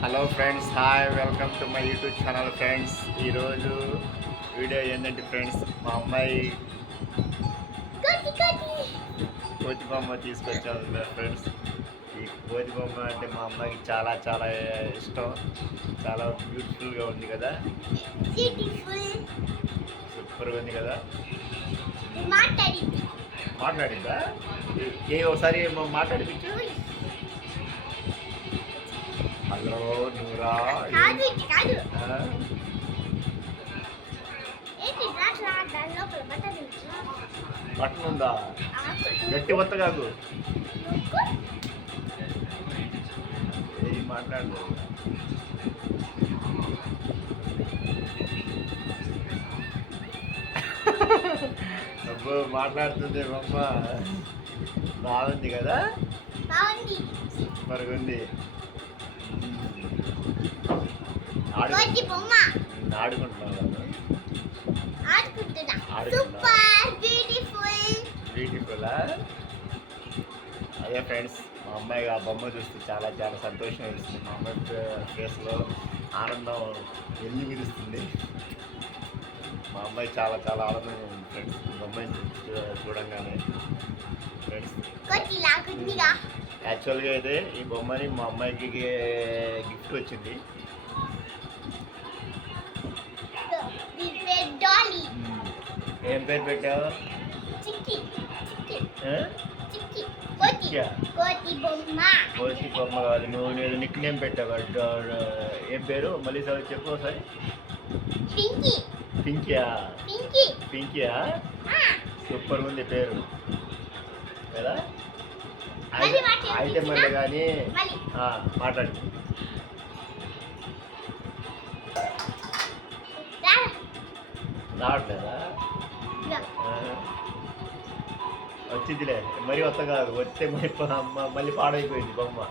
Hello friends hi welcome to my YouTube channel friends ఈరోజు video ఏంటంటే friends మా అమ్మాయి కోతి బొమ్మ తీసుకొచ్చాను ఫ్రెండ్స్ ఈ కోతి బొమ్మ అంటే మా అమ్మాయికి చాలా చాలా ఇష్టం. చాలా బ్యూటిఫుల్గా ఉంది కదా. సూపర్గా ఉంది కదా. మాట్లాడింది. ఏ ఒకసారి మాట్లాడిపించు హలో నూరా. బట్టన్ ఉందా? గట్టి వత్త కాదు. ఏం మాట్లాడలేదు అబ్బో మాట్లాడుతుంది అమ్మ బాగుంది కదా? బాగుంది. సూపర్గా బ్యూటిఫుల్ అదే ఫ్రెండ్స్ మా అమ్మాయి ఆ బొమ్మ చూస్తే చాలా చాలా సంతోషం వేస్తుంది. మా అమ్మాయి ఫేస్లో ఆనందం ఎల్లి విరుస్తుంది మా అమ్మాయి చాలా చాలా ఆనందంగా ఉంది ఫ్రెండ్స్ చూ- చూడంగానే. ఫ్రెండ్స్ యాక్చువల్గా అయితే ఈ బొమ్మని మా అమ్మాయికి గిఫ్ట్ వచ్చింది. డాలీ ఏం పేరు పెట్టావు? కోతి బొమ్మ. కాదు నువ్వు నేను నిక్ నేమ్ పెట్టావు ఏం పేరు? మళ్ళీ సార్ చెప్పు ఒకసారి. పింకీ. పింకియా? పింకీ. పింకియా? సూపర్ ఉంది పేరు. కదా మాట్లాడు, అయితే మళ్ళీ కానీ మాట్లాడు. రావట్లేదా. వచ్చిందిలే. మరీ వస్త కాదు. వస్తే మరి ప- మ- మళ్ళీ పాడైపోయింది బొమ్మ.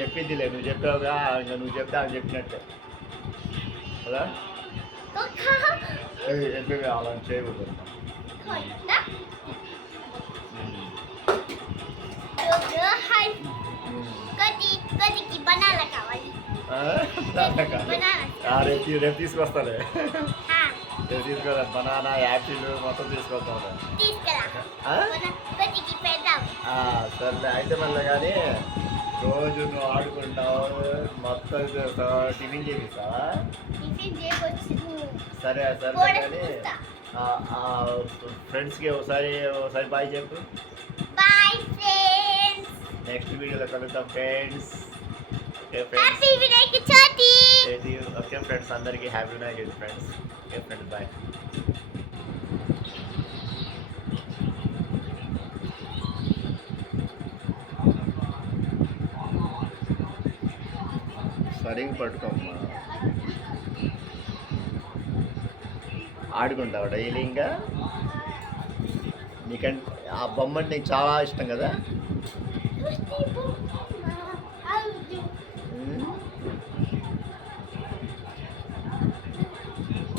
చెప్పిందిలే. నువ్వు చెప్పావుగా నువ్వు చెప్తా అని చెప్పినట్టే. కదా ఎందుకు అలా చేయకూడదు. రేపు తీసుకొస్తాలే. తీసుకొస్తా బనానా యాపిల్ మొత్తం ఆ, సర్లే. అయితే మళ్ళీ కానీ రోజు నువ్వు ఆడుకుంటావు మొత్తం టిఫిన్ చేపిస్తావా సరే సరే కానీ. ఫ్రెండ్స్కి ఒకసారి ఒకసారి బాయ్ చెప్పు. నెక్స్ట్ వీడియోలో కలుద్దాం friends. Friends happy Vinayaka Chavithi okay friends అందరికీ హ్యాపీ వినాయక ఫ్రెండ్స్ ఏ ఫ్రెండ్స్ బాయ్ సరిగ్గా పట్టుకోమ్మా. ఆడుకుంటావు డైలీ ఇంకా? నీకంటే ఆ బొమ్మ నీకు చాలా ఇష్టం కదా?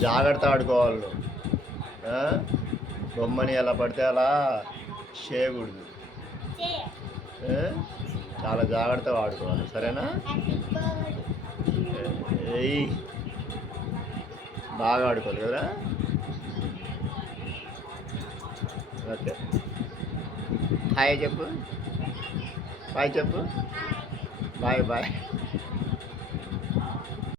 జాగ్రత్త ఆడుకోవాలి బొమ్మని ఎలా పడితే అలా చేయకూడదు. చాలా జాగ్రత్తగా ఆడుకోవాలి. సరేనా? ఏయ్. బాగా ఆడుకోవాలి కదా ఓకే. హాయ్ చెప్పు. బాయ్ చెప్పు. Bye bye.